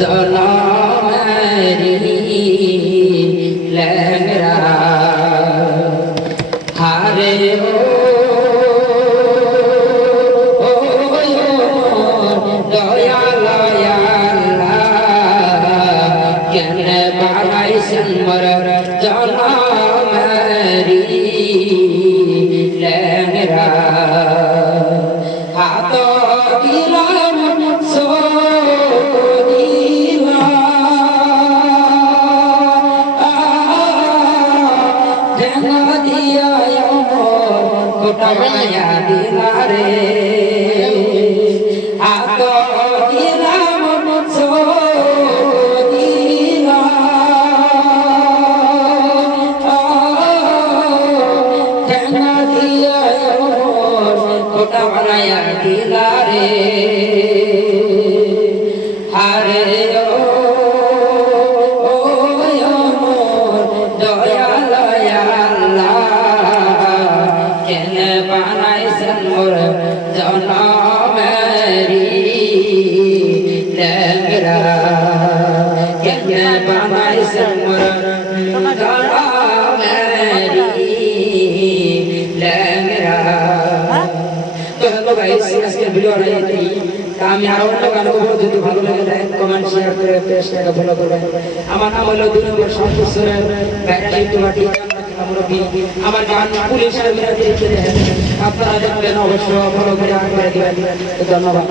জনমেরি ল্যাংরা হারে ও দয়ালয়া কেন বানাইছেন মোর জনমেরি ল্যাংরা হাত দিলাম বানায়া দিলারে আত দিলাম দিলা ঠেঙ্গা দিয়া কোটা বানায়া দিলারে আরে মোর জনমেরি ল্যাংরা কেন বানাইছেন মোর জনমেরি ল্যাংরা। তো হ্যালো গাইস, আজকের ভিডিওটা এটাই। আমি আরো অন্য গান করবো, যদি ভালো লাগে লাইক কমেন্ট শেয়ার করে পেজটাকে ফলো করবেন। আমার নাম হলো 2 নম্বর শামসুরের ব্যাটারি ইউটিউবারটি আমার গান পুলিশের বিরুদ্ধে আপনারা জানবেন, অবশ্য ফলো করে দিবেন। ধন্যবাদ।